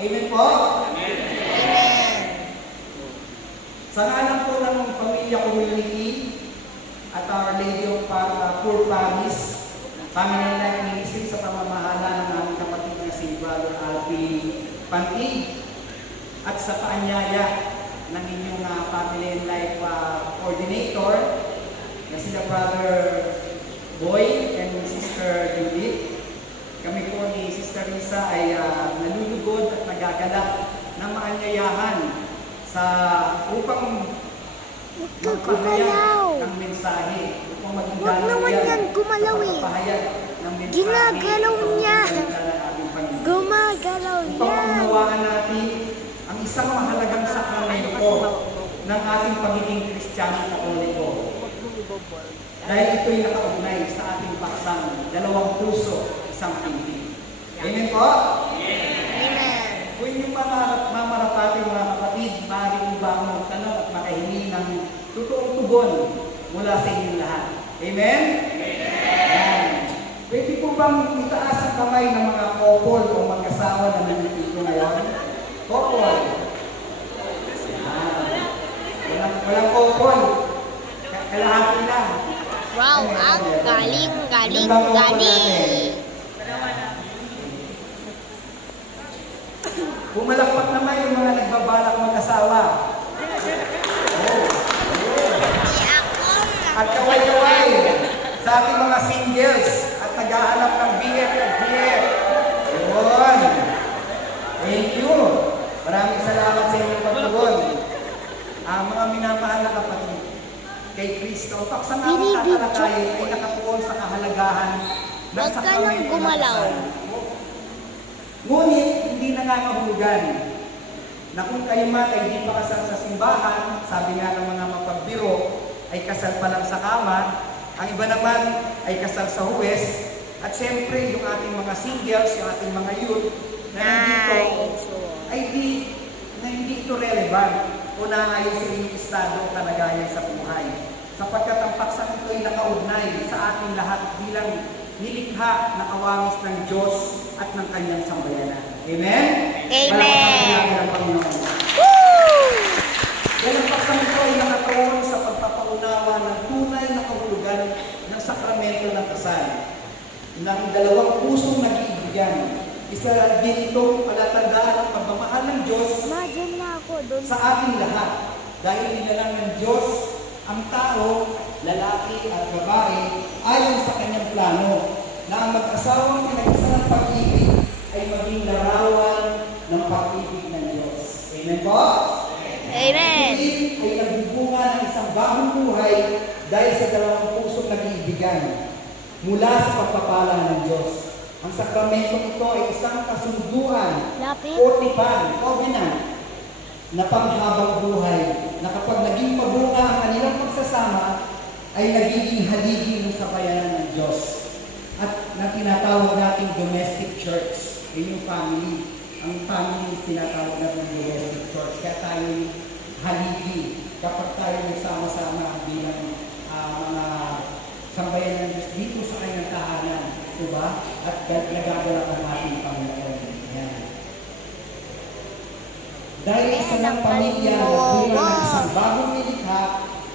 Amen po? Amen. Sa ngalan po ng Pamilya Community at Our Lady of Poor Paris, Family Life Ministry sa pamamahala ng aming kapatid na si Brother Alfie Pantig at sa paanyaya ng inyong Family Life Coordinator na sila Brother Boy and Sister Judith. Kami po ni Sister Risa ay nalulugod at nagagalak ng maanyayahan upang magpahayag ng mensahe, upang maging Huwag naman yan gumalaw eh. magpapahayag ng mensahe. Ginagalaw niya. Gumagalaw Upang yan. maunawaan natin ang isang mahalagang sakramento ng ating pagiging Kristiyano Katoliko. Dahil ito'y nakaugnay sa ating paksang dalawang puso, isang pindi. Amen po? Amen. Kung inyong mamarapati mga kapatid, maaaring ba ang magtanong at makahingi ng totoong tugon mula sa inyong lahat. Amen? Amen. Pwede po bang itaas ang kamay ng mga couple o mag-asawa na nandito ngayon? Couple. Walang couple. Kalahati lang. Wow, ang galing. Pumalakpak naman yung mga nagbabalak mag-asawa. Oh. At kaway-kaway sa ating mga singles at naghahanap ng BF at BF. Yun. Thank you. Maraming salamat sa inyong pagtugon. Mga minamahal na kapatid, kay Kristo, paksang aming tatalakayin ay nakatuon sa kahalagahan ng Huwag ka lang gumalaw. Ngunit, hindi nangangahulugan na kung kayo man ay hindi pa kasal sa simbahan, sabi nga ng mga mapagbiro, ay kasal pa lang sa kama, ang iba naman ay kasal sa huwes, at siyempre yung ating mga singles, yung ating mga youth na nandito, ay hindi ito relevant o naayon sa inyong estado o kalagayan sa buhay. Sapagkat ang paksang ito ay nakaugnay sa ating lahat bilang nilikha na kawangis ng Diyos at ng kanyang sambayanan. Amen? Amen. Yan ang paksang ito ay nakatuon sa pagpapaunawa ng tunay na kahulugan ng sakramento ng kasal. Ng dalawang pusong nag-iibigan. Isa din itong palatandaan ng pagmamahal ng Diyos sa ating lahat. Dahil nilalang ng Diyos ang tao, lalaki at babae, ayon sa kanyang plano na ang mag-asawang pinag-isa ng pag-ibig ay maging larawan ng pag-ibig ng Diyos. Amen po? Amen. Pag-ibig ay nagbubunga ng isang bagong buhay dahil sa dalawang pusong nag-iibigan mula sa pagpapala ng Diyos. Ang sakramento ito ay isang kasunduan o tipan, covenant, na panghabang buhay na kapag naging mabunga ang kanilang pagsasama ay nagiging haligi ng sabayanan ng Diyos at na tinatawag nating domestic church. Yung family. Ang family tinatawag natin domestic church. Kaya tayo haligi kapag tayo nagsama-sama bilang mga sambayanan ng Diyos dito sa kanyang tahanan. Diba? At nagagalak ang ating Panginoon. Yan. Dahil isa ng pamilya na bunga ng isang bagong nilikha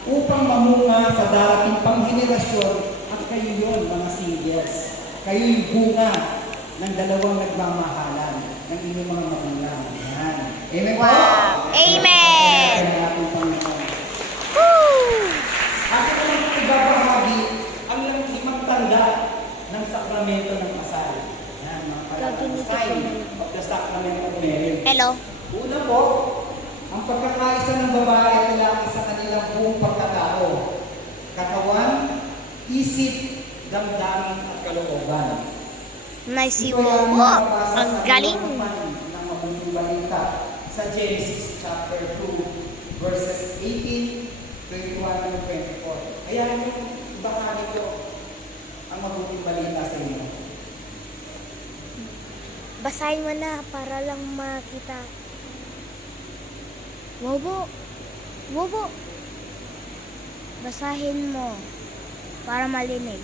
upang mamunga sa darating pang henerasyon at kayo yun, mga singles. Kayo yung bunga ng dalawang nagmamahalan ng inyong mga magulang. Yan. Amen po? Wow. Amen. Ako naman ibabahagi ang limang tanda ng sakramento ng kasal. Yan, mga pala. Sign of the sacrament of marriage. Hello. Una po, ang pagkakaisa ng babae at lalaki sa kanilang buong pagkatao. Katawan, isip, damdamin at kalooban. Nice Ito mo. ay mababasa Ang sa galing. ng mabuting balita sa Genesis chapter 2, verses 18, 21, and 24. Ayan yung baka nito ang mabuting balita sa inyo. Basahin mo na para lang makita. Wobo. Basahin mo para malinig.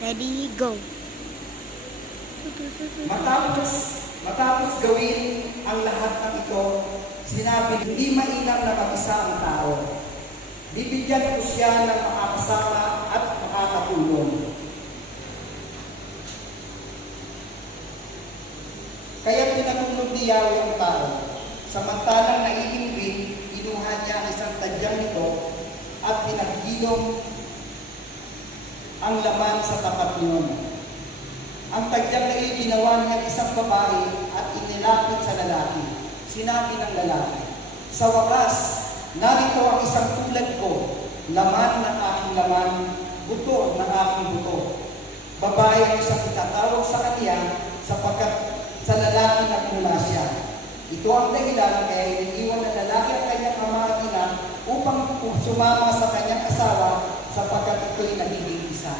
Ready, go. Matapos gawin ang lahat ng ito, sinabi, hindi mainam na mag-isa ang tao. Bibigyan ko siya ng makakasama at makakatulong. Kaya pinatulog ni Yahweh ang tao. Samantalang naiinibig, kinuha niya ang isang tadyang nito at pinagilong ang laman sa tapat niyon. Ang tagyang na iyon ginawa niya isang babae at inilapit sa lalaki. Sinabi ng lalaki, sa wakas, narito ang isang tulad ko, laman ng aking laman, buto ng aking buto. Babae ang isang itatawag sa kanya sapagkat sa lalaki nagmula siya. Ito ang dahilan kaya iniiwan ng lalaki ang kanyang ama at ina upang sumama sa kanyang asawa sapagkat ito'y nagiging isa.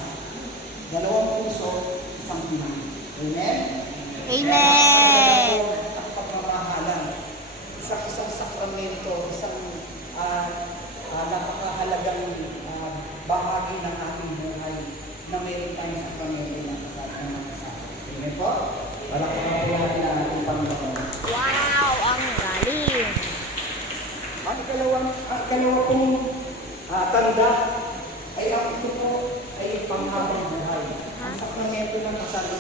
Dalawang puso, isang pinang. Amen? Amen. Ang pagmamahalan. Isang sakramento, isang napakahalagang bahagi ng ating buhay na mayroon tayong sakramento ng pagkakasama. Amen po? Para pagkakayahan na ating Panginoon. Wow, ang galing. Ang ikalawa pong tanda ay ang ito po ay panghabang buhay. Ang sakramento ng kasal